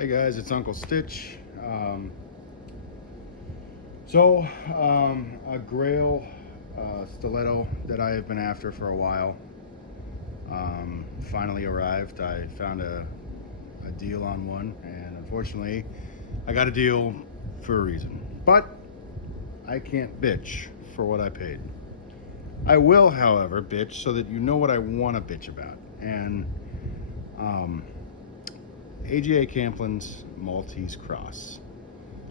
Hey guys, it's Uncle Stitch. A Grail stiletto that I have been after for a while finally arrived. I found a deal on one, and unfortunately, I got a deal for a reason. But I can't bitch for what I paid. I will, however, bitch so that you know what I want to bitch about. And AGA Camplin's Maltese Cross.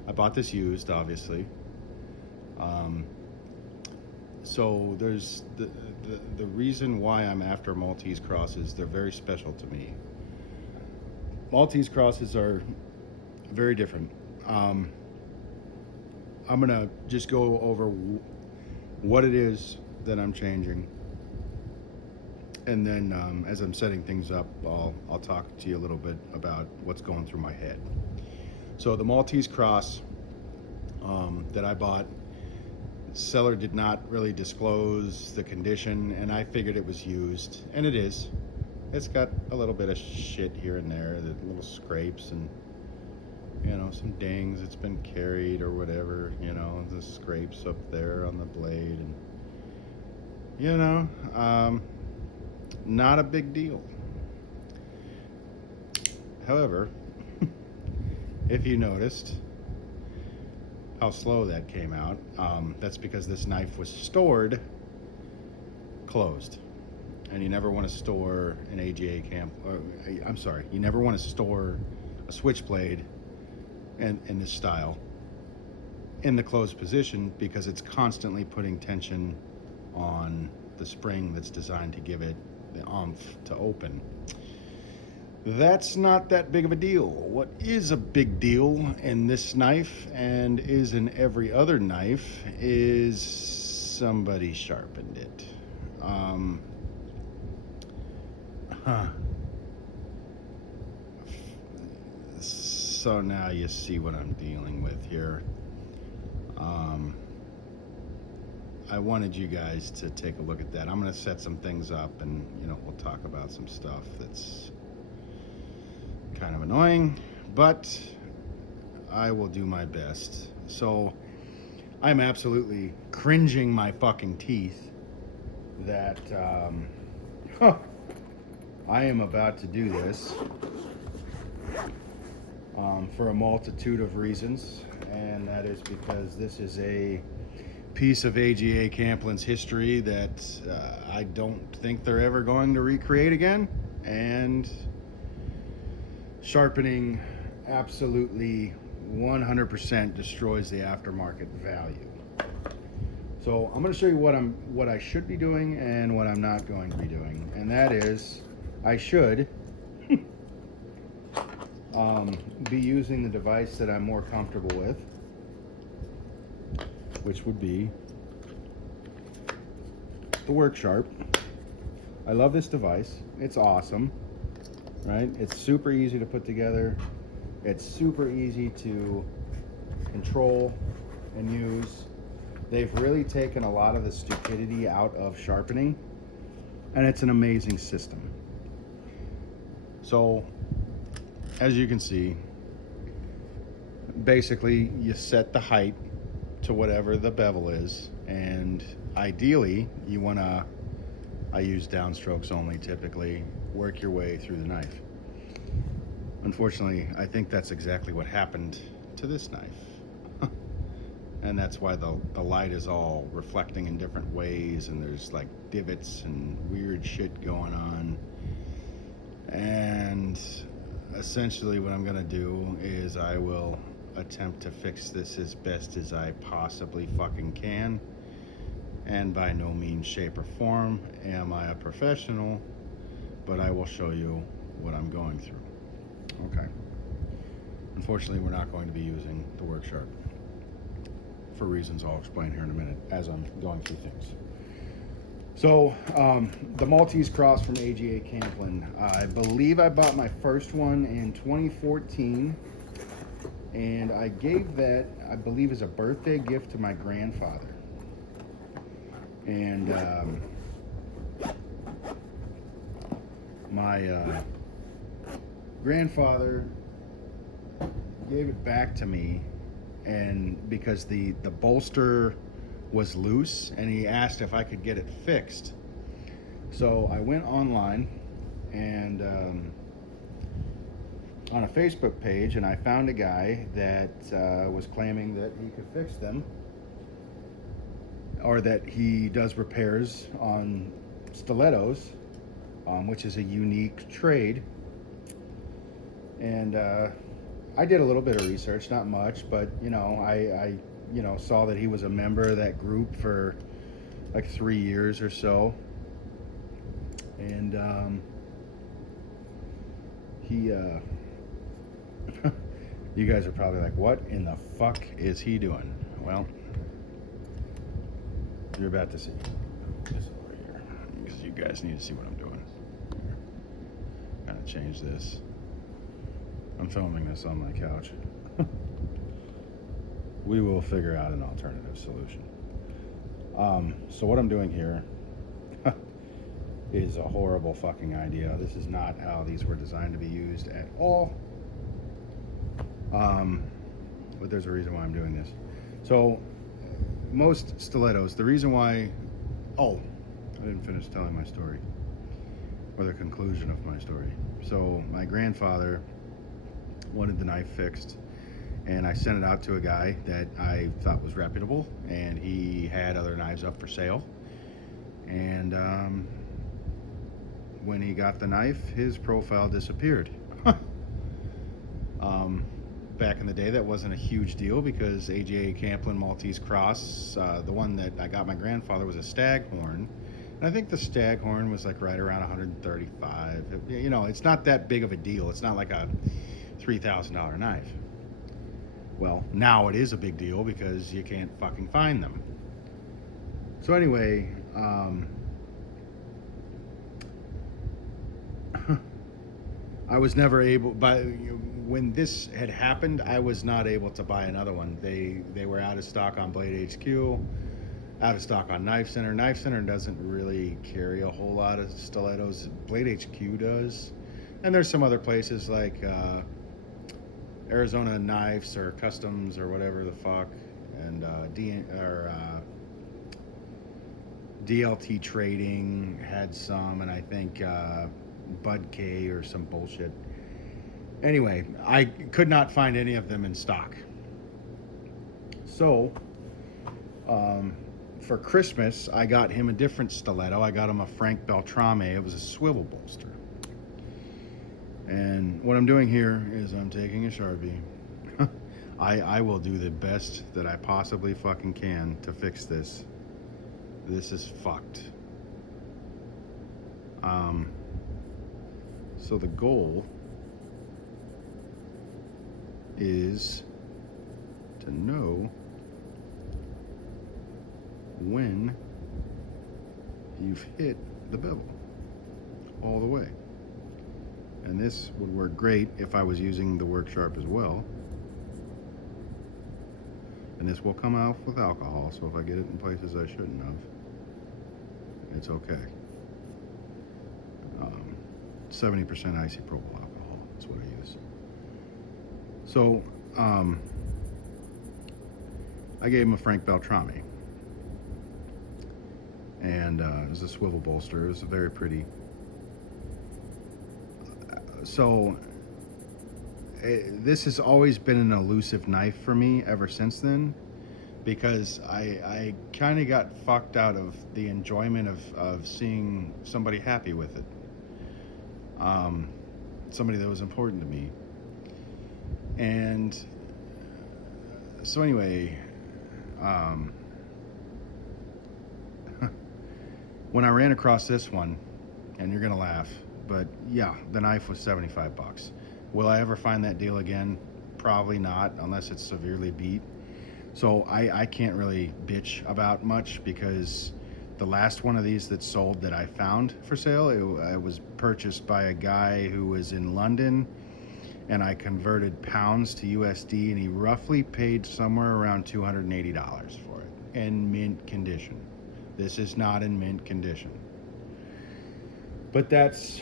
I bought this used, obviously. So there's the reason why I'm after Maltese crosses. They're very special to me. Maltese crosses are very different. I'm gonna just go over what it is that I'm changing, and then as I'm setting things up, I'll talk to you a little bit about what's going through my head. So the Maltese cross that I bought, seller did not really disclose the condition, and I figured it was used, and it is. It's got a little bit of shit here and there, the little scrapes and some dings. It's been carried or whatever, the scrapes up there on the blade, and not a big deal. However, if you noticed how slow that came out, that's because this knife was stored closed. And you never want to store an AGA you never want to store a switchblade in this style in the closed position, because it's constantly putting tension on the spring that's designed to give it the oomph to open. That's not that big of a deal. What is a big deal in this knife, and is in every other knife, is somebody sharpened it. So now you see what I'm dealing with here. I wanted you guys to take a look at that. I'm going to set some things up, and we'll talk about some stuff that's kind of annoying, but I will do my best. So I'm absolutely cringing my fucking teeth that I am about to do this for a multitude of reasons, and that is because this is a piece of AGA Camplin's history that I don't think they're ever going to recreate again, and sharpening absolutely 100% destroys the aftermarket value. So I'm going to show you what I should be doing and what I'm not going to be doing, and that is I should be using the device that I'm more comfortable with, which would be the WorkSharp. I love this device. It's awesome, right? It's super easy to put together. It's super easy to control and use. They've really taken a lot of the stupidity out of sharpening, and it's an amazing system. So, as you can see, basically you set the height to whatever the bevel is, and ideally you want to, I use downstrokes only typically, work your way through the knife. Unfortunately, I think that's exactly what happened to this knife. And that's why the light is all reflecting in different ways, and there's like divots and weird shit going on. And essentially what I'm gonna do is I will attempt to fix this as best as I possibly fucking can. And by no means, shape, or form am I a professional, but I will show you what I'm going through. Okay. Unfortunately, we're not going to be using the WorkSharp for reasons I'll explain here in a minute as I'm going through things. So, the Maltese Cross from AGA Camplin. I believe I bought my first one in 2014, and I gave that, I believe, as a birthday gift to my grandfather. And my grandfather gave it back to me, and because the bolster was loose, and he asked if I could get it fixed. So I went online and on a Facebook page, and I found a guy that was claiming that he could fix them, or that he does repairs on stilettos, which is a unique trade. And I did a little bit of research, not much, but I saw that he was a member of that group for like 3 years or so, and he you guys are probably like, what in the fuck is he doing? Well, you're about to see this over here, because you guys need to see what I'm doing. Gotta change this. I'm filming this on my couch. We will figure out an alternative solution. So what I'm doing here is a horrible fucking idea. This is not how these were designed to be used at all. But there's a reason why I'm doing this. So most stilettos, the reason why, I didn't finish telling my story, or the conclusion of my story. So my grandfather wanted the knife fixed, and I sent it out to a guy that I thought was reputable, and he had other knives up for sale. And when he got the knife, his profile disappeared. Back in the day, that wasn't a huge deal, because AJ Camplin Maltese Cross, the one that I got my grandfather, was a Staghorn. And I think the Staghorn was like right around 135. It's not that big of a deal. It's not like a $3,000 knife. Well, now it is a big deal because you can't fucking find them. So anyway, I was never able, when this had happened, I was not able to buy another one. They were out of stock on Blade HQ, out of stock on Knife Center. Knife Center doesn't really carry a whole lot of stilettos. Blade HQ does. And there's some other places like Arizona Knives or Customs or whatever the fuck, and DLT Trading had some, and I think Bud K or some bullshit. Anyway, I could not find any of them in stock. So, for Christmas, I got him a different stiletto. I got him a Frank Beltrame. It was a swivel bolster. And what I'm doing here is I'm taking a Sharpie. I will do the best that I possibly fucking can to fix this. This is fucked. So the goal is to know when you've hit the bevel all the way. And this would work great if I was using the work sharp as well. And this will come out with alcohol, so if I get it in places I shouldn't have, it's okay. 70% isopropyl alcohol, that's what I use. So, I gave him a Frank Beltrame. And it was a swivel bolster. It was very pretty. So this has always been an elusive knife for me ever since then, because I kind of got fucked out of the enjoyment of seeing somebody happy with it. Somebody that was important to me. And so anyway, when I ran across this one, and you're gonna laugh, but yeah, the knife was $75. Will I ever find that deal again? Probably not, unless it's severely beat. So I can't really bitch about much, because the last one of these that sold that I found for sale, it was purchased by a guy who was in London, and I converted pounds to USD, and he roughly paid somewhere around $280 for it in mint condition. This is not in mint condition. But that's,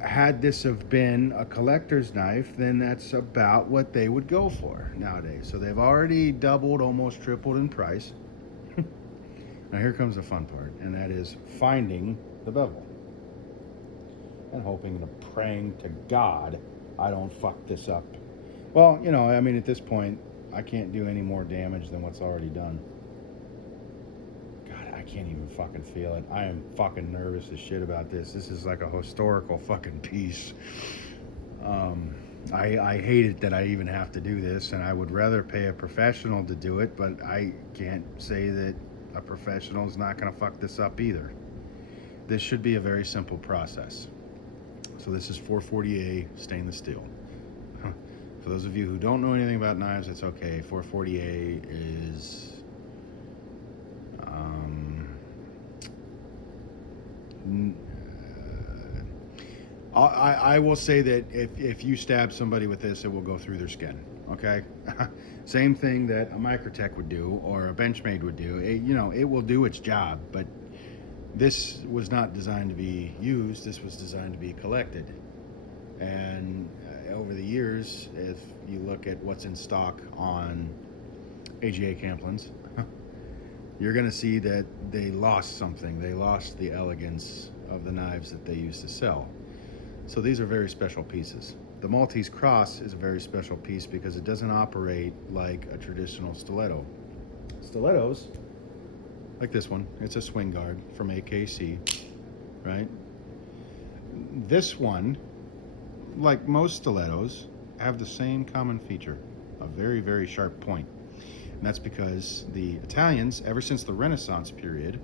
had this have been a collector's knife, then that's about what they would go for nowadays. So they've already doubled, almost tripled in price. Now here comes the fun part, and that is finding the bevel. And hoping and praying to God I don't fuck this up. Well, at this point, I can't do any more damage than what's already done. God, I can't even fucking feel it. I am fucking nervous as shit about this. This is like a historical fucking piece. I hate it that I even have to do this, and I would rather pay a professional to do it, but I can't say that a professional is not going to fuck this up either. This should be a very simple process. So this is 440A stainless steel. For those of you who don't know anything about knives, it's okay. 440A is I will say that if you stab somebody with this, it will go through their skin. Okay, same thing that a Microtech would do or a Benchmade would do. It will do its job, but this was not designed to be used. This was designed to be collected. And over the years, if you look at what's in stock on AGA Camplins, you're going to see that they lost something. They lost the elegance of the knives that they used to sell. So these are very special pieces. The Maltese Cross is a very special piece because it doesn't operate like a traditional stiletto. Stilettos, like this one, it's a swing guard from AKC, right? This one, like most stilettos, have the same common feature, a very, very sharp point. And that's because the Italians, ever since the Renaissance period,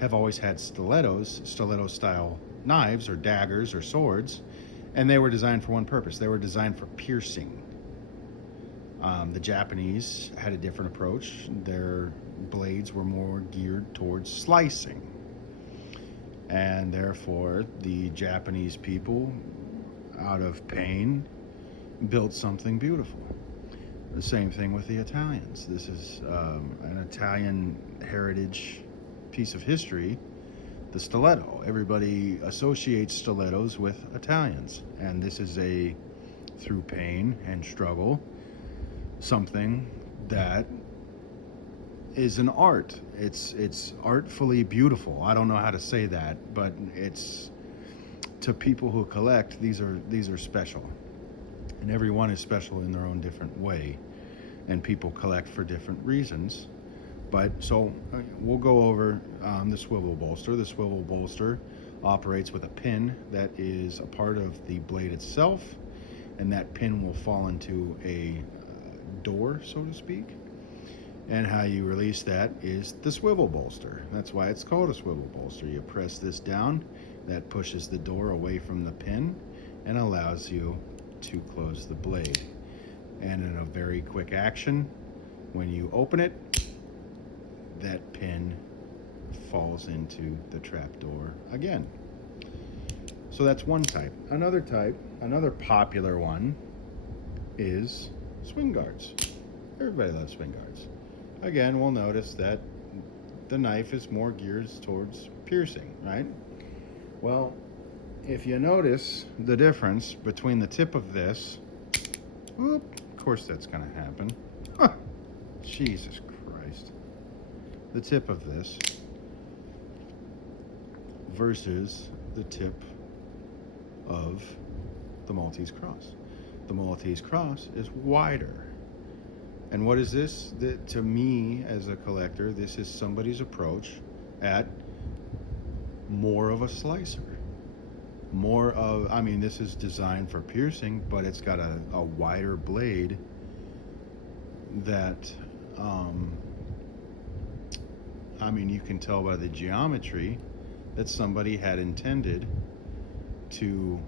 have always had stiletto-style knives or daggers or swords, and they were designed for one purpose. They were designed for piercing. The Japanese had a different approach. Their blades were more geared towards slicing. And therefore, the Japanese people, out of pain, built something beautiful. The same thing with the Italians. This is an Italian heritage piece of history, the stiletto. Everybody associates stilettos with Italians, and this is through pain and struggle, something that is an art. It's artfully beautiful. I don't know how to say that, but it's, to people who collect, these are special, and everyone is special in their own different way, and people collect for different reasons. But so we'll go over the swivel bolster. The swivel bolster operates with a pin that is a part of the blade itself, and that pin will fall into a door, so to speak. And how you release that is the swivel bolster. That's why it's called a swivel bolster. You press this down, that pushes the door away from the pin and allows you to close the blade. And in a very quick action, when you open it, that pin falls into the trapdoor again. So that's one type. Another popular one is swing guards. Everybody loves swing guards. Again, we'll notice that the knife is more geared towards piercing, right? Well, if you notice the difference between the tip of this, whoop, of course that's going to happen. Huh, Jesus Christ. The tip of this versus the tip of the Maltese Cross. The Maltese Cross is wider. And what is this? To me, as a collector, this is somebody's approach at more of a slicer. This is designed for piercing, but it's got a wider blade that, you can tell by the geometry that somebody had intended to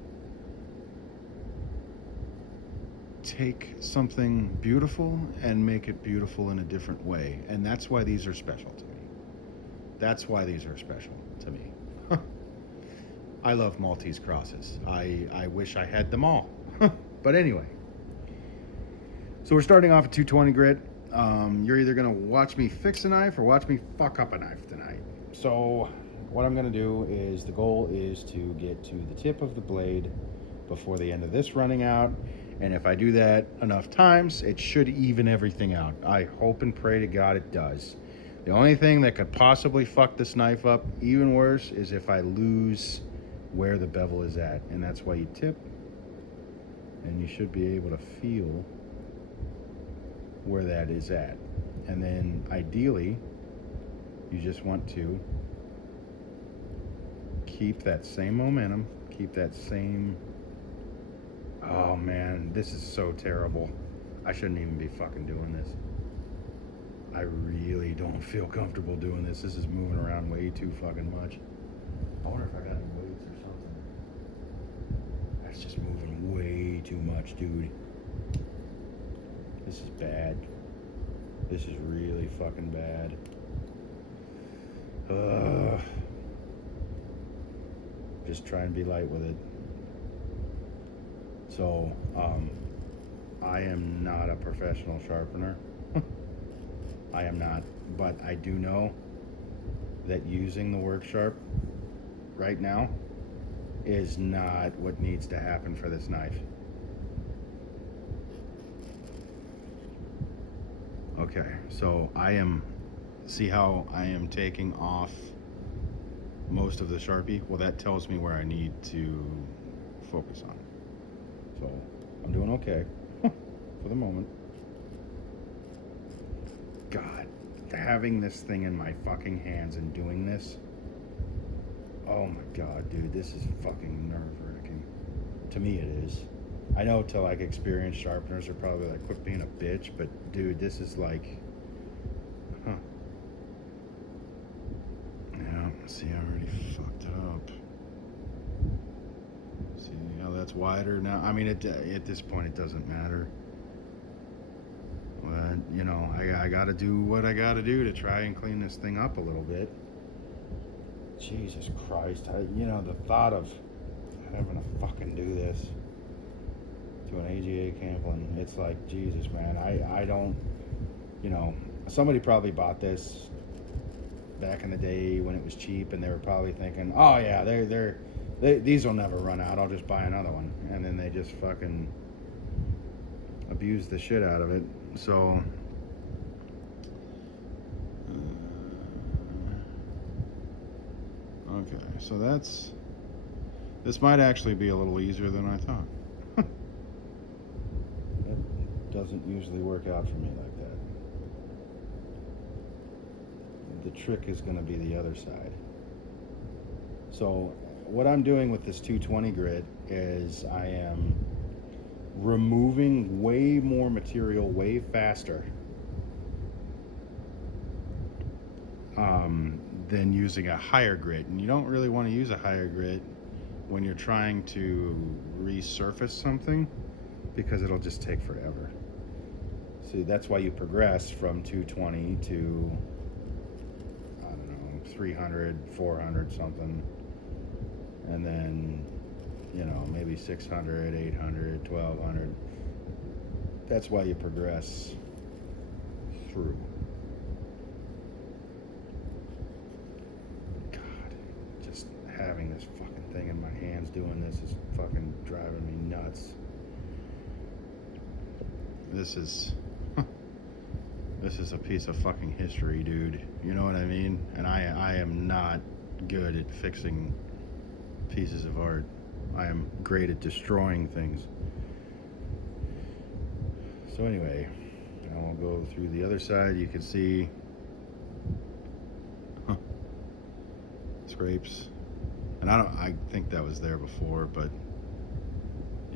take something beautiful and make it beautiful in a different way. And that's why these are special to me. That's why these are special to me. I love Maltese Crosses. I wish I had them all. But anyway. So we're starting off at 220 grit. You're either going to watch me fix a knife or watch me fuck up a knife tonight. So what I'm going to do is, the goal is to get to the tip of the blade before the end of this running out. And if I do that enough times, it should even everything out. I hope and pray to God it does. The only thing that could possibly fuck this knife up even worse is if I lose where the bevel is at. And that's why you tip, and you should be able to feel where that is at. And then ideally, you just want to keep that same momentum, keep that same... Oh man, this is so terrible. I shouldn't even be fucking doing this. I really don't feel comfortable doing this. This is moving around way too fucking much. I wonder if I got any weights or something. That's just moving way too much, dude. This is bad. This is really fucking bad. Just try and be light with it. So, I am not a professional sharpener. I am not, but I do know that using the Work Sharp right now is not what needs to happen for this knife. Okay, so see how I am taking off most of the Sharpie? Well, that tells me where I need to focus on. So, I'm doing okay for the moment. God, having this thing in my fucking hands and doing this, oh my God, dude, this is fucking nerve-wracking. To me it is. I know to like experienced sharpeners are probably like, quit being a bitch, but dude, this is like, yeah, see, I already fucked up. See how that's wider now? I mean, at this point it doesn't matter. But, you know, I gotta do what I gotta do to try and clean this thing up a little bit. Jesus Christ, you know, the thought of having to fucking do this to an AGA Camplin, it's like, Jesus, man, I don't, you know, somebody probably bought this back in the day when it was cheap, and they were probably thinking, oh yeah, these will never run out, I'll just buy another one. And then they just fucking abuse the shit out of it. So okay, so this might actually be a little easier than I thought. It doesn't usually work out for me like that. The trick is going to be the other side. So what I'm doing with this 220 grit is I am removing way more material way faster than using a higher grit. And you don't really want to use a higher grit when you're trying to resurface something, because it'll just take forever. See, that's why you progress from 220 to, I don't know, 300, 400 something, and then, you know, maybe 600, 800, 1200. That's why you progress through. God, just having this fucking thing in my hands doing this is fucking driving me nuts. This is a piece of fucking history, dude. You know what I mean? And I am not good at fixing pieces of art. I am great at destroying things. So anyway, I will go through the other side. You can see scrapes, and I think that was there before, but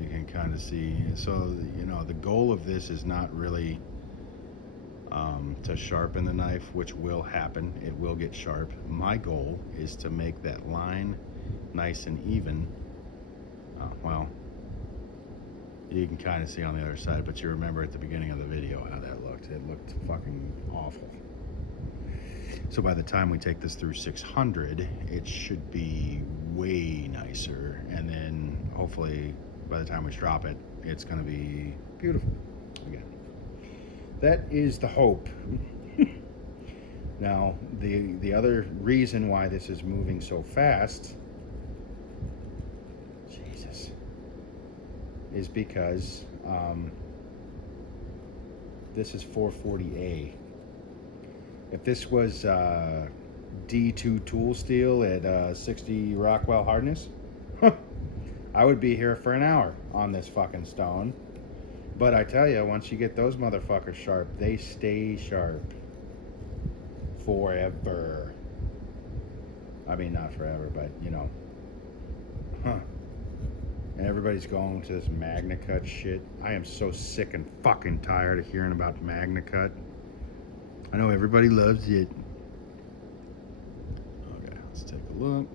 you can kind of see. So, you know, the goal of this is not really to sharpen the knife, which will happen. It will get sharp. My goal is to make that line nice and even. Well, you can kind of see on the other side, but you remember at the beginning of the video how that looked. It looked fucking awful. So by the time we take this through 600, it should be way nicer, and then hopefully by the time we drop it, it's going to be beautiful again. That is the hope. Now, the other reason why this is moving so fast, Jesus, is because this is 440A. If this was D2 tool steel at 60 Rockwell hardness, I would be here for an hour on this fucking stone. But I tell you, once you get those motherfuckers sharp, they stay sharp forever. I mean, not forever, but you know. And everybody's going to this MagnaCut shit. I am so sick and fucking tired of hearing about MagnaCut. I know everybody loves it. Okay, let's take a look.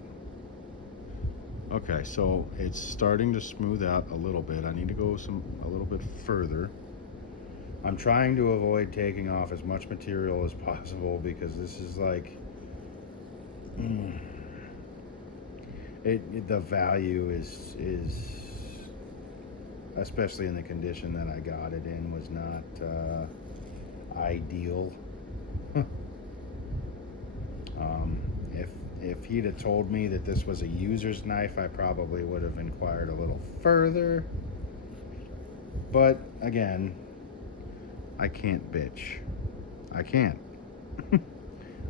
Okay, so it's starting to smooth out a little bit. I need to go a little bit further. I'm trying to avoid taking off as much material as possible because this is like the value is especially in the condition that I got it in was not ideal. If he'd have told me that this was a user's knife, I probably would have inquired a little further. But again, I can't bitch. I can't.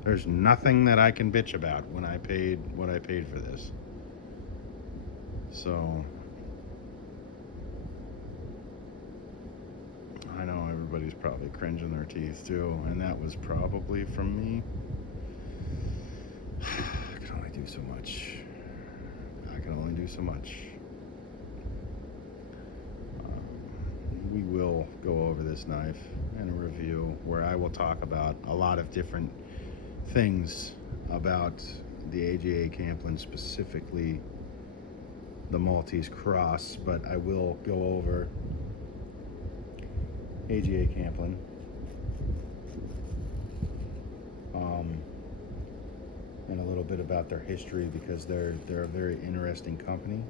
There's nothing that I can bitch about when I paid what I paid for this. So I know everybody's probably cringing their teeth too, and that was probably from me. I can only do so much. I can only do so much. We will go over this knife in a review where I will talk about a lot of different things about the AGA Camplin, specifically the Maltese Cross, but I will go over AGA Camplin. And a little bit about their history because they're a very interesting company.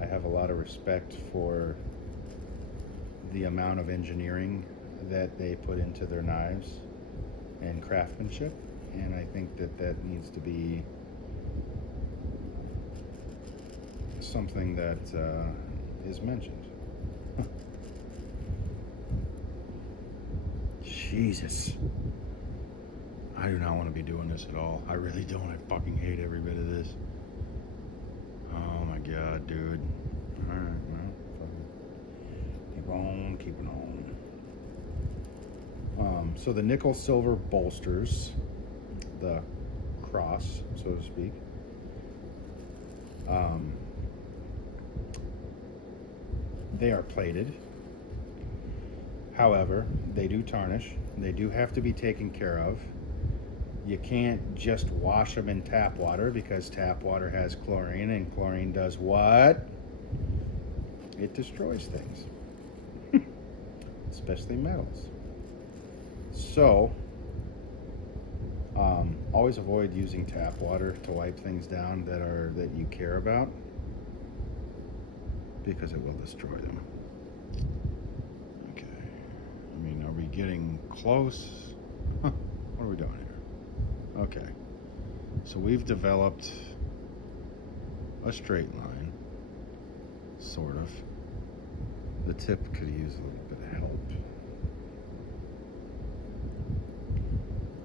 I have a lot of respect for the amount of engineering that they put into their knives and craftsmanship, and I think that needs to be something that is mentioned. Jesus. I do not want to be doing this at all. I really don't. I fucking hate every bit of this. Oh my god, dude. Alright, well, keep on keeping on. So the nickel silver bolsters, the cross, so to speak, they are plated. However, they do tarnish. They do have to be taken care of. You can't just wash them in tap water because tap water has chlorine, and chlorine does what? It destroys things, especially metals. So, always avoid using tap water to wipe things down that you care about, because it will destroy them. I mean, are we getting close? What are we doing here? Okay. So we've developed a straight line, sort of. The tip could use a little bit of help.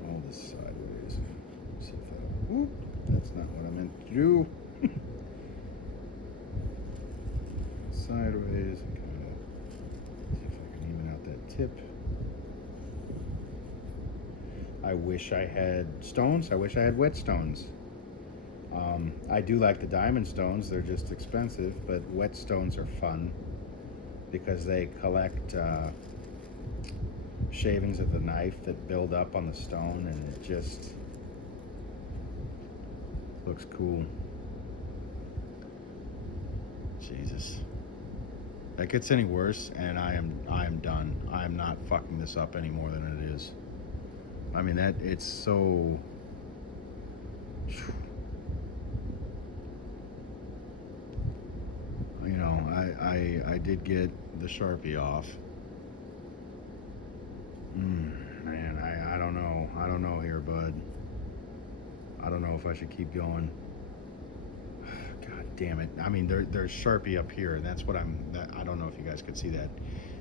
All this sideways. See if that, whoop, that's not what I meant to do. Sideways. See if I can even out that tip. I wish I had stones. I wish I had whetstones. I do like the diamond stones. They're just expensive, but whetstones are fun because they collect shavings of the knife that build up on the stone, and it just looks cool. Jesus. If that gets any worse, and I am done. I am not fucking this up any more than it is. I mean, that it's so. You know, I did get the Sharpie off, Man, I don't know. I don't know here, bud. I don't know if I should keep going. God damn it. I mean, there's Sharpie up here, and that's what I don't know if you guys could see that.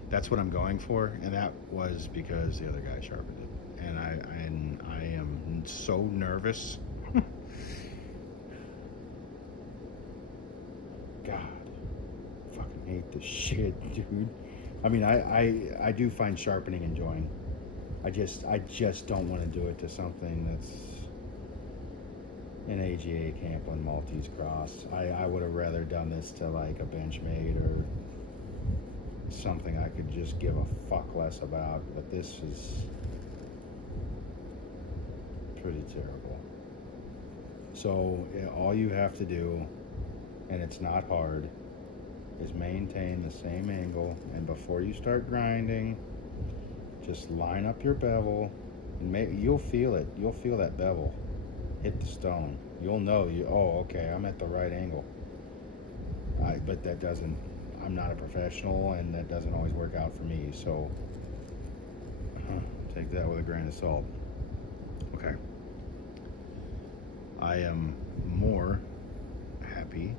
That's what I'm going for, and that was because the other guy sharpened it. And I am so nervous. God. Fucking hate this shit, dude. I mean, I do find sharpening enjoying. I just don't want to do it to something that's an AGA camp on Maltese Cross. I would have rather done this to like a Benchmade or something I could just give a fuck less about, but this is pretty terrible. So all you have to do, and it's not hard, is maintain the same angle, and before you start grinding, just line up your bevel, and you'll feel it. You'll feel that bevel hit the stone. You'll know, oh, okay, I'm at the right angle. But that doesn't, I'm not a professional, and that doesn't always work out for me, so take that with a grain of salt. Okay. I am more happy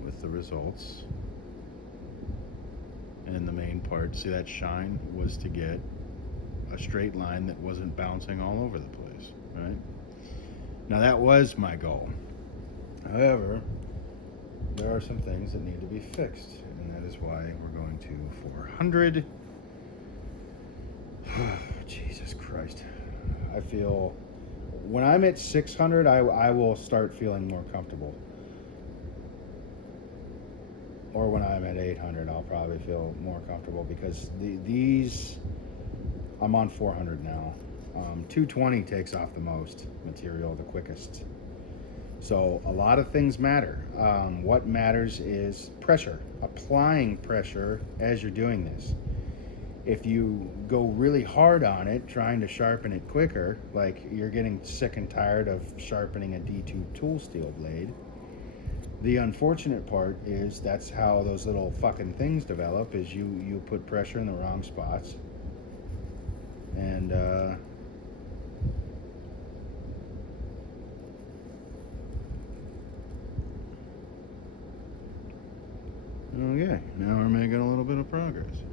with the results. And the main part, see that shine, was to get a straight line that wasn't bouncing all over the place, right? Now that was my goal. However, there are some things that need to be fixed, and that is why we're going to 400. Jesus Christ. I feel, when I'm at 600, I will start feeling more comfortable. Or when I'm at 800, I'll probably feel more comfortable, because these, I'm on 400 now. 220 takes off the most material, the quickest. So a lot of things matter. What matters is pressure, applying pressure as you're doing this. If you go really hard on it, trying to sharpen it quicker, like you're getting sick and tired of sharpening a D2 tool steel blade, the unfortunate part is that's how those little fucking things develop, is you put pressure in the wrong spots. And okay, now we're making a little bit of progress here.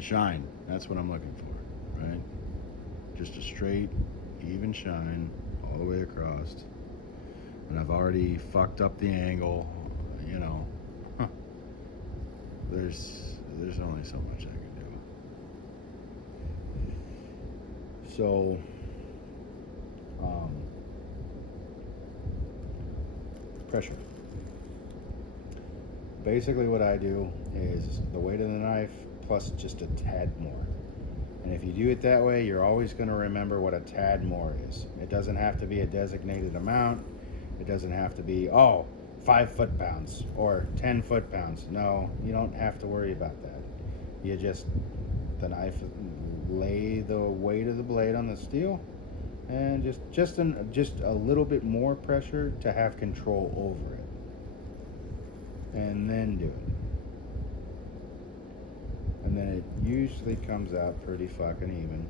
Shine, that's what I'm looking for, right? Just a straight, even shine all the way across. And I've already fucked up the angle, you know. There's only so much I can do. So, pressure. Basically what I do is the weight of the knife plus just a tad more. And if you do it that way, you're always going to remember what a tad more is. It doesn't have to be a designated amount. It doesn't have to be, 5 foot-pounds or 10 foot-pounds. No, you don't have to worry about that. You just, the knife, lay the weight of the blade on the steel, and just a little bit more pressure to have control over it. And then do it. And then it usually comes out pretty fucking even.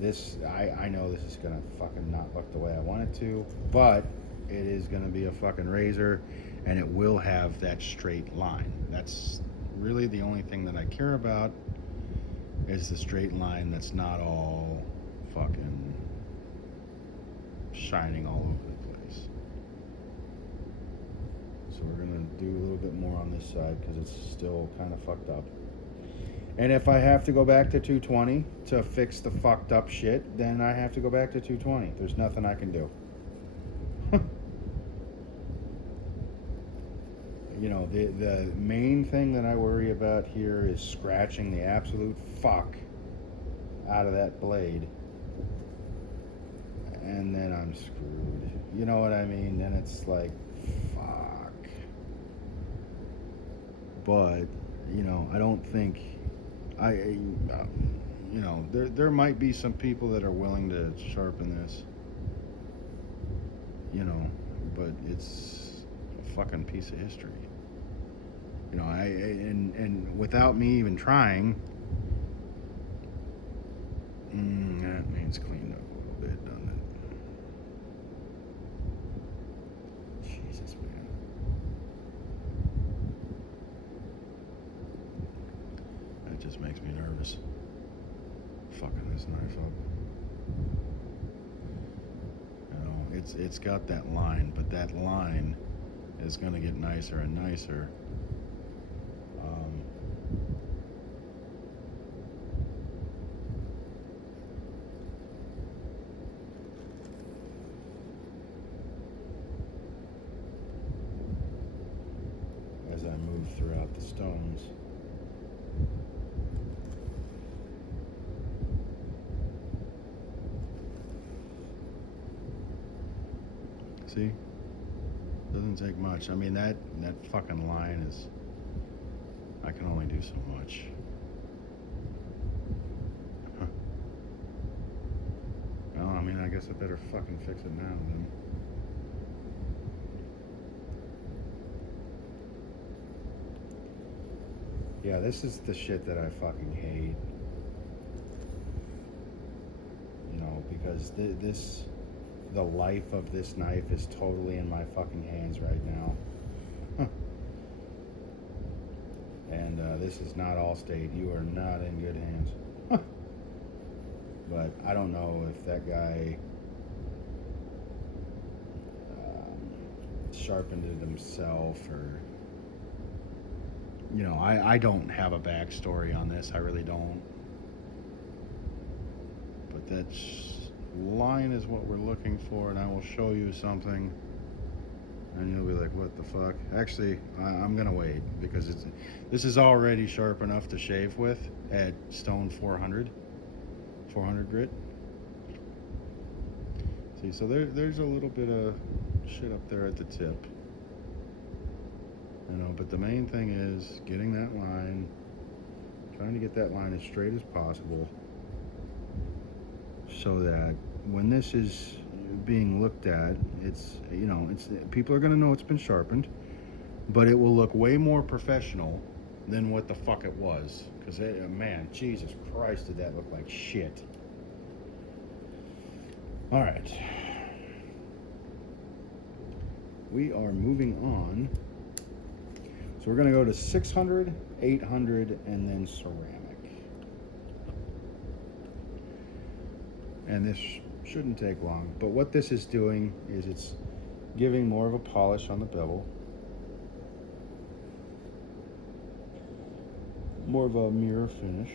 This, I know this is gonna fucking not look the way I want it to, but it is gonna be a fucking razor, and it will have that straight line. That's really the only thing that I care about, is the straight line that's not all fucking shining all over the place. So we're gonna do a little bit more on this side because it's still kind of fucked up. And if I have to go back to 220 to fix the fucked up shit, then I have to go back to 220. There's nothing I can do. You know, the main thing that I worry about here is scratching the absolute fuck out of that blade. And then I'm screwed. You know what I mean? Then it's like, fuck. But, you know, I don't think, you know, there might be some people that are willing to sharpen this, you know, but it's a fucking piece of history. You know, and without me even trying, that means cleaned up a little bit, doesn't it? Jesus, man. That just makes me nervous. Fucking this knife up. You know, it's got that line, but that line is gonna get nicer and nicer. As I move throughout the stones. See? Doesn't take much. I mean, that fucking line is... I can only do so much. Huh. Well, I mean, I guess I better fucking fix it now, then. Yeah, this is the shit that I fucking hate. You know, because the life of this knife is totally in my fucking hands right now. And this is not Allstate. You are not in good hands. But I don't know if that guy sharpened it himself, or... You know, I don't have a backstory on this. I really don't. But that line is what we're looking for, and I will show you something, and you'll be like, what the fuck? Actually, I'm going to wait, because this is already sharp enough to shave with at Stone 400 grit. See, so there's a little bit of shit up there at the tip. You know, but the main thing is getting that line, trying to get that line as straight as possible, so that when this is being looked at, it's, you know, it's, people are going to know it's been sharpened, but it will look way more professional than what the fuck it was. Because, man, Jesus Christ, did that look like shit. All right. We are moving on. So we're going to go to 600, 800, and then ceramic. And this shouldn't take long. But what this is doing is it's giving more of a polish on the bevel. More of a mirror finish.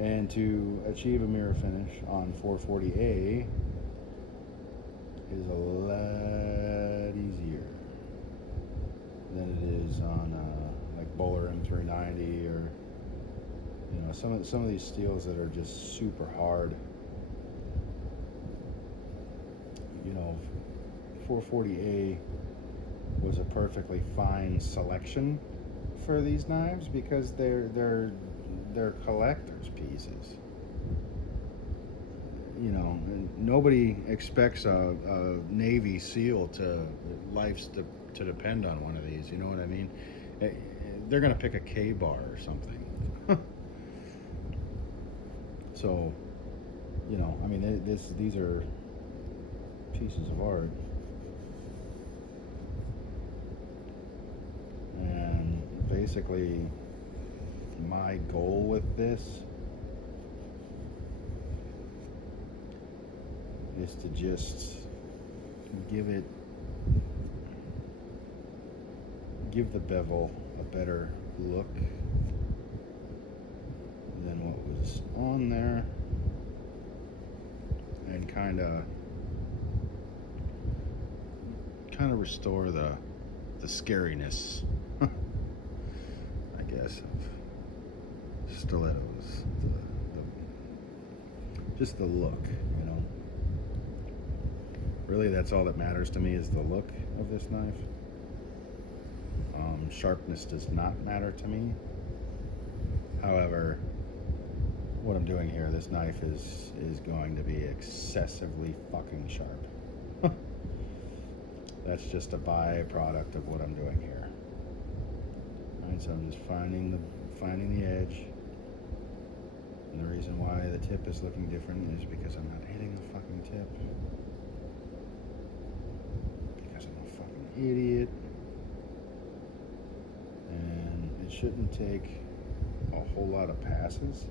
And to achieve a mirror finish on 440A is a lot easier than it is on like Bowler M390, or, you know, some of these steels that are just super hard. You know, 440A was a perfectly fine selection for these knives because they're collector's pieces. You know, nobody expects a Navy SEAL to depend on one of these. You know what I mean? They're gonna pick a K-bar or something. So, you know, I mean, these are pieces of art, and basically, my goal with this is to just give the bevel a better look than what was on there, and kind of restore the scariness, I guess, of stilettos, just the look, you know. Really, that's all that matters to me, is the look of this knife. Sharpness does not matter to me. However, what I'm doing here, this knife is going to be excessively fucking sharp. That's just a byproduct of what I'm doing here. All right, so I'm just finding the edge. And the reason why the tip is looking different is because I'm not hitting the fucking tip. Because I'm a fucking idiot. And it shouldn't take a whole lot of passes.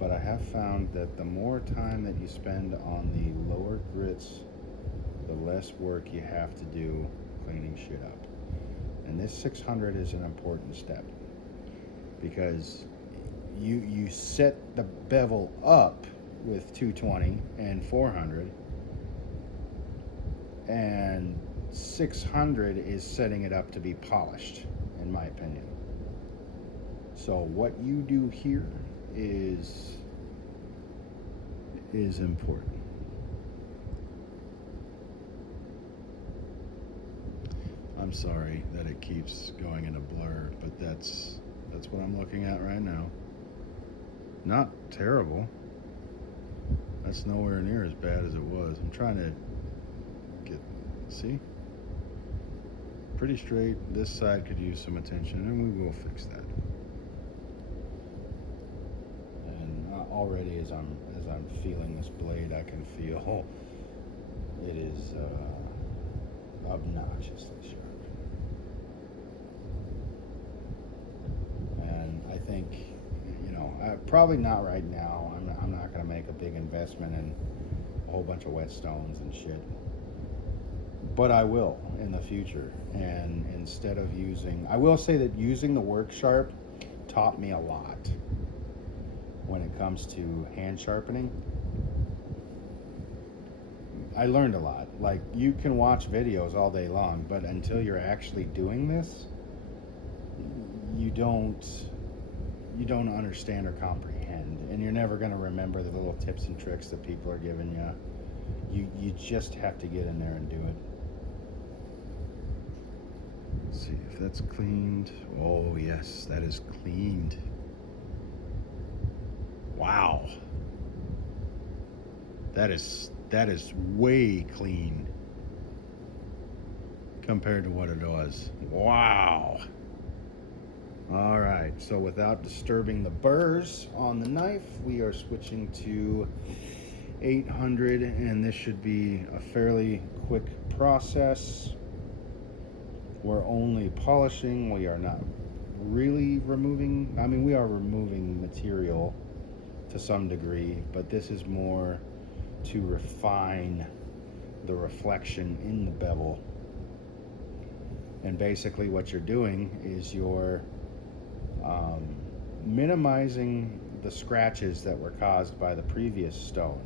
But I have found that the more time that you spend on the lower grits, the less work you have to do cleaning shit up. And this 600 is an important step because you set the bevel up with 220 and 400, and 600 is setting it up to be polished, in my opinion. So what you do here is important. I'm sorry that it keeps going in a blur, but that's what I'm looking at right now. Not terrible. That's nowhere near as bad as it was. I'm trying to see? Pretty straight. This side could use some attention, and we will fix that. And already as I'm feeling this blade, I can feel it is obnoxiously sharp. And I think, probably not right now. I'm not going to make a big investment in a whole bunch of whetstones and shit. But I will in the future. And instead of I will say that using the Work Sharp taught me a lot when it comes to hand sharpening. I learned a lot. Like, you can watch videos all day long, but until you're actually doing this, you don't understand or comprehend, and you're never going to remember the little tips and tricks that people are giving you. You just have to get in there and do it. Let's see if that's cleaned. Oh yes, that is cleaned. Wow. That is way clean compared to what it was. Wow. All right, so without disturbing the burrs on the knife, we are switching to 800, and this should be a fairly quick process. We're only polishing. We are not really removing. I mean, we are removing material to some degree, but this is more to refine the reflection in the bevel. And basically what you're doing is you're minimizing the scratches that were caused by the previous stone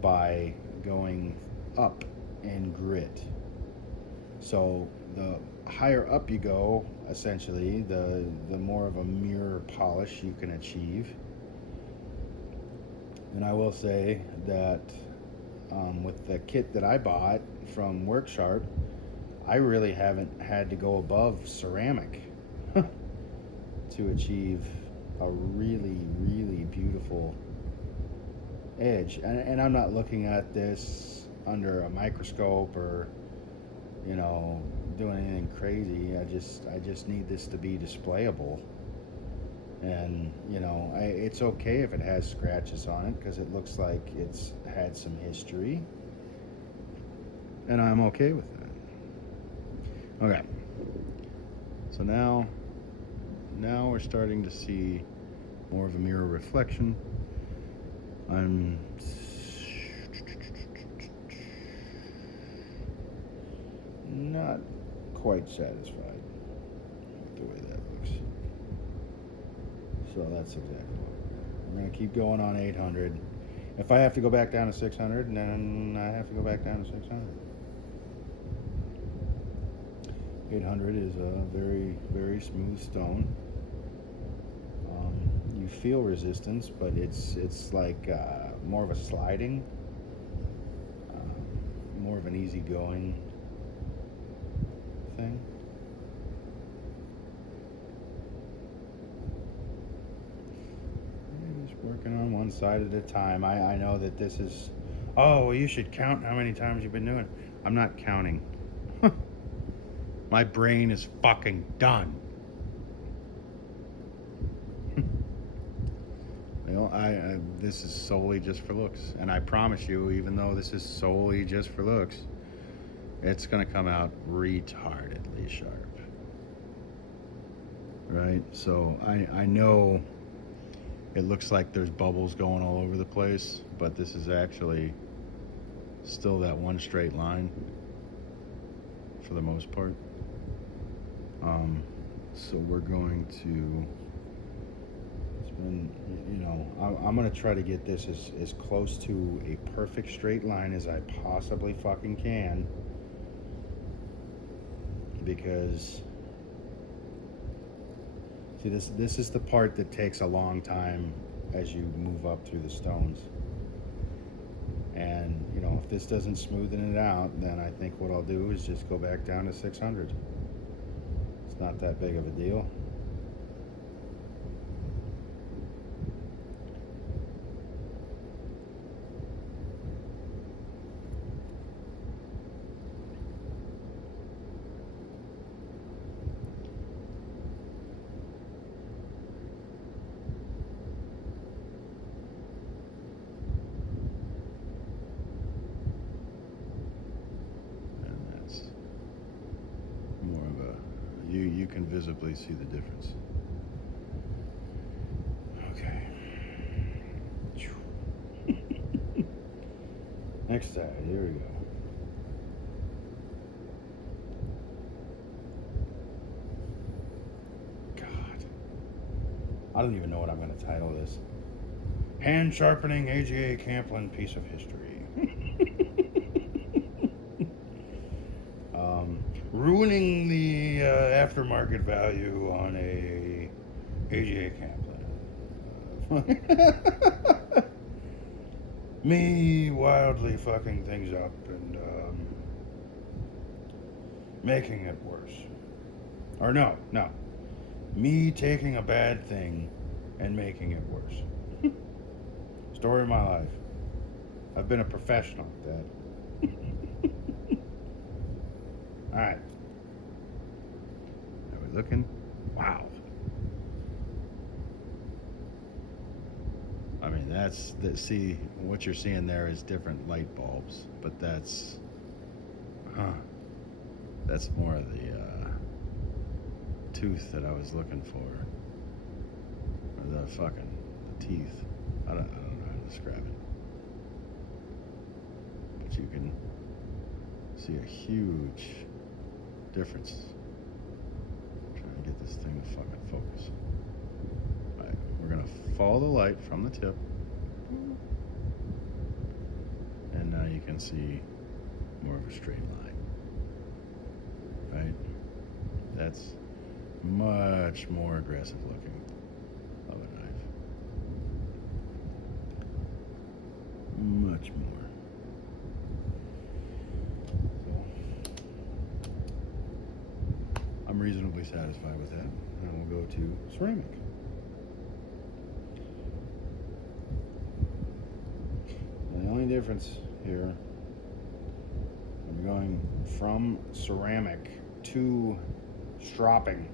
by going up in grit. So the higher up you go, essentially, the more of a mirror polish you can achieve. And I will say that with the kit that I bought from Work Sharp, I really haven't had to go above ceramic to achieve a really, really beautiful edge. And I'm not looking at this under a microscope or, doing anything crazy. I just need this to be displayable. And, it's okay if it has scratches on it because it looks like it's had some history. And I'm okay with that. Okay. So now we're starting to see more of a mirror reflection. I'm not quite satisfied with the way that looks. So that's exactly what we're going to keep going on 800. If I have to go back down to 600, then I have to go back down to 600. 800 is a very, very smooth stone. You feel resistance, but it's like more of a sliding, more of an easygoing thing. Just working on one side at a time. I know that this is, oh, well, you should count how many times you've been doing it. I'm not counting. My brain is fucking done. You know, I this is solely just for looks, and I promise you, even though this is solely just for looks, it's gonna come out retardedly sharp. Right? So I know it looks like there's bubbles going all over the place, but this is actually still that one straight line for the most part. So we're going to I'm going to try to get this as close to a perfect straight line as I possibly fucking can, because see, this is the part that takes a long time as you move up through the stones. And if this doesn't smoothen it out, then I think what I'll do is just go back down to 600. It's not that big of a deal. You can visibly see the difference. Okay. Next side, here we go. God. I don't even know what I'm going to title this. Hand sharpening AGA Camplin piece of history. Ruining the aftermarket value on a AGA Camplin. Me wildly fucking things up and making it worse. Or no. Me taking a bad thing and making it worse. Story of my life. I've been a professional at that. Alright. Are we looking? Wow. I mean, see, what you're seeing there is different light bulbs, but that's more of the tooth that I was looking for. Or the teeth. I don't know how to describe it. But you can see a huge difference. I'm trying to get this thing to fucking focus. Alright, we're gonna follow the light from the tip. And now you can see more of a straight line. Right? That's much more aggressive looking of a knife. Much more. I'm reasonably satisfied with that, and we'll go to ceramic. And the only difference here, I'm going from ceramic to stropping.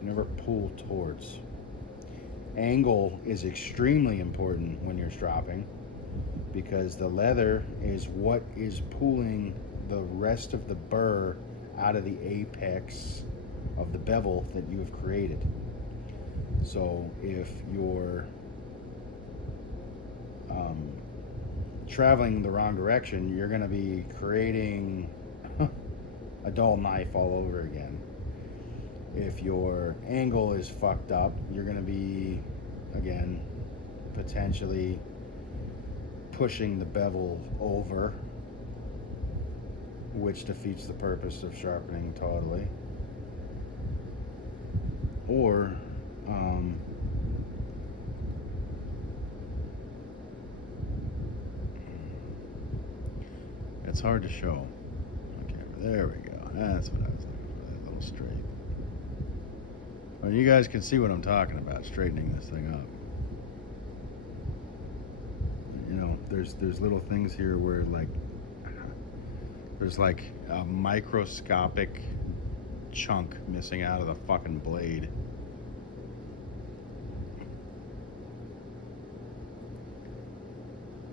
You never pull towards. Angle is extremely important when you're stropping, because the leather is what is pulling the rest of the burr out of the apex of the bevel that you have created. So if you're traveling the wrong direction, you're going to be creating a dull knife all over again. If your angle is fucked up, you're going to be, again, potentially pushing the bevel over, which defeats the purpose of sharpening totally. Or it's hard to show. Okay, there we go. That's what I was looking for, that little straight. Well, you guys can see what I'm talking about, straightening this thing up. There's little things here where, like, There's like a microscopic chunk missing out of the fucking blade.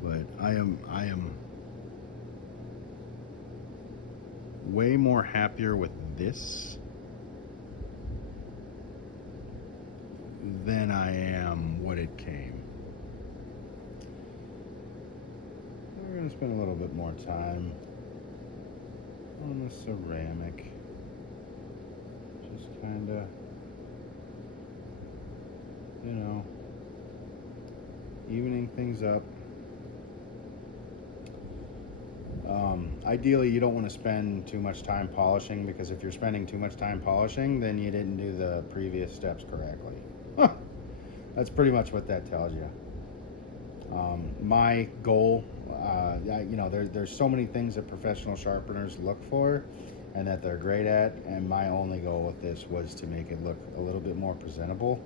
But I am way more happier with this than I am what it came. We're gonna spend a little bit more time on the ceramic. Just kinda, you know, evening things up. Ideally, you don't want to spend too much time polishing, because if you're spending too much time polishing, then you didn't do the previous steps correctly. That's pretty much what that tells you. My goal, there's so many things that professional sharpeners look for and that they're great at, and my only goal with this was to make it look a little bit more presentable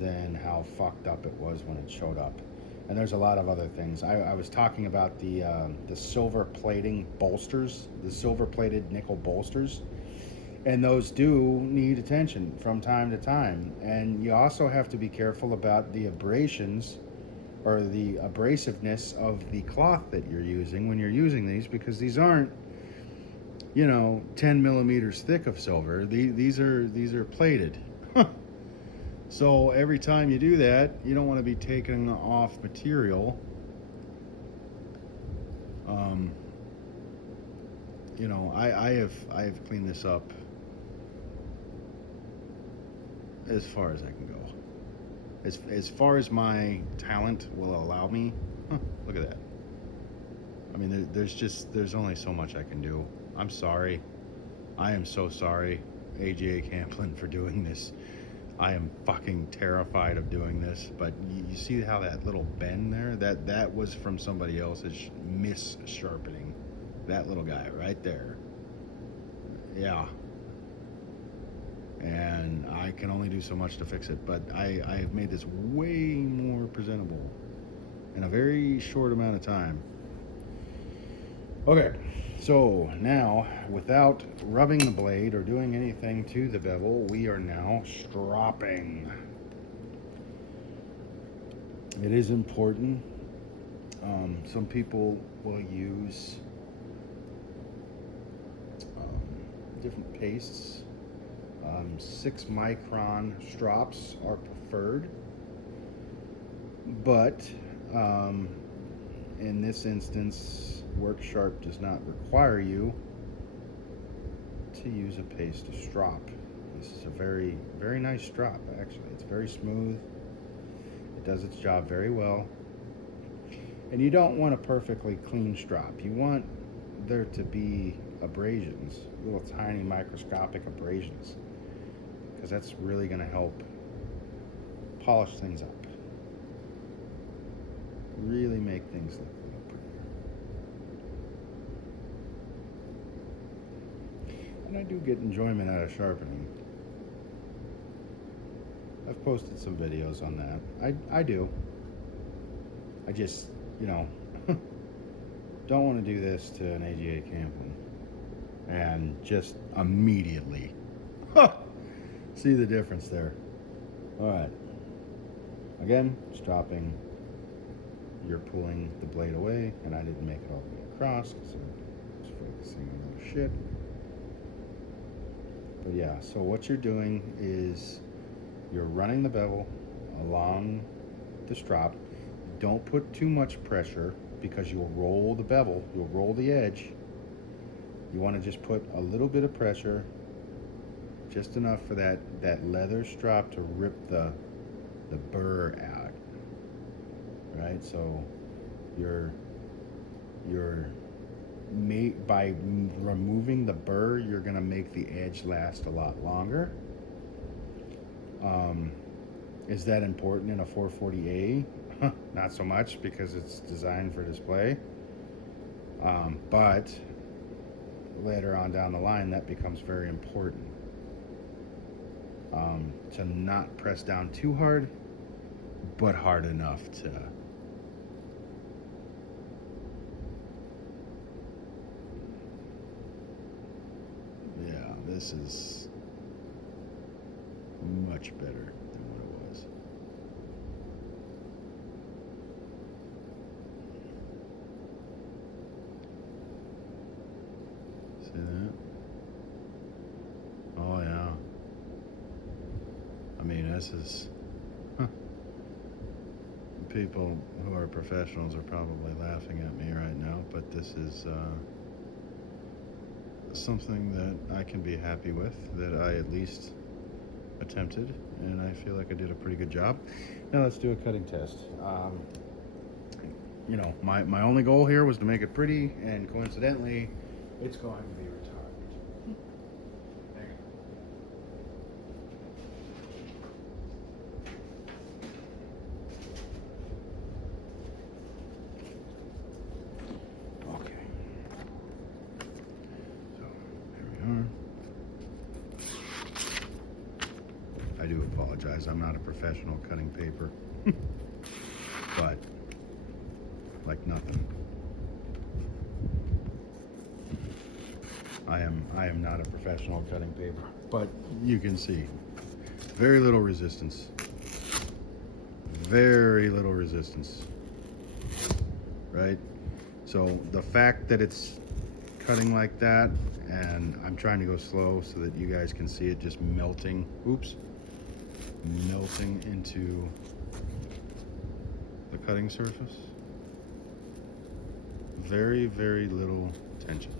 than how fucked up it was when it showed up. And there's a lot of other things. I was talking about the silver plating bolsters, the silver plated nickel bolsters, and those do need attention from time to time. And you also have to be careful about the abrasions or the abrasiveness of the cloth that you're using when you're using these, because these aren't, 10 millimeters thick of silver. These are plated. So every time you do that, you don't want to be taking off material. I have cleaned this up as far as I can go. As far as my talent will allow me. Look at that. I mean, there's only so much I can do. I'm sorry. I am so sorry, AGA Camplin, for doing this. I am fucking terrified of doing this, but you see how that little bend there? That was from somebody else's mis-sharpening. That little guy right there. Yeah. And I can only do so much to fix it, but I have made this way more presentable in a very short amount of time. Okay, so now, without rubbing the blade or doing anything to the bevel, we are now stropping. It is important. Some people will use different pastes. 6 micron strops are preferred, but in this instance, WorkSharp does not require you to use a paste to strop. This is a very, very nice strop, actually. It's very smooth. It does its job very well. And you don't want a perfectly clean strop. You want there to be abrasions, little tiny microscopic abrasions, because that's really going to help polish things up. Really make things look a little prettier. And I do get enjoyment out of sharpening. I've posted some videos on that. I do. I just, don't want to do this to an AGA Camplin and just immediately see the difference there. All right. Again, stropping. You're pulling the blade away, and I didn't make it all the way across because I was focusing on other shit. But yeah, so what you're doing is you're running the bevel along the strop. Don't put too much pressure because you'll roll the bevel, you'll roll the edge. You want to just put a little bit of pressure, just enough for that leather strop to rip the burr out. Right, so by removing the burr, you're gonna make the edge last a lot longer. Is that important in a 440A? Not so much, because it's designed for display. But later on down the line, that becomes very important. To not press down too hard, but hard enough to this is much better than what it was. See that? Oh yeah. I mean, this is people who are professionals are probably laughing at me right now, but this is something that I can be happy with, that I at least attempted, and I feel like I did a pretty good job. Now let's do a cutting test. You know, my only goal here was to make it pretty, and coincidentally, it's going to be retarded. Hang on. Okay. So, here we are. I do apologize. I'm not a professional cutting paper, but like nothing. I am not a professional cutting paper, but you can see very little resistance. Very little resistance. Right? So the fact that it's cutting like that, and I'm trying to go slow so that you guys can see it just melting. Oops. Melting into the cutting surface. Very, very little tension.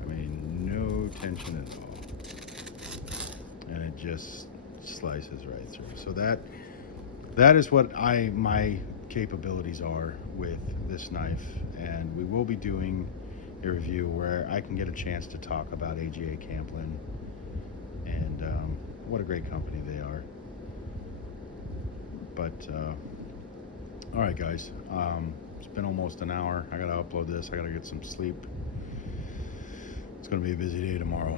I mean, no tension at all. And it just slices right through. So that is what my capabilities are with this knife. And we will be doing a review where I can get a chance to talk about AGA Camplin and what a great company they are. But all right, guys, it's been almost an hour. I gotta upload this. I gotta get some sleep. It's gonna be a busy day tomorrow.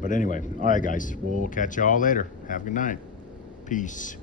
But anyway, all right, guys, we'll catch you all later. Have a good night. Peace.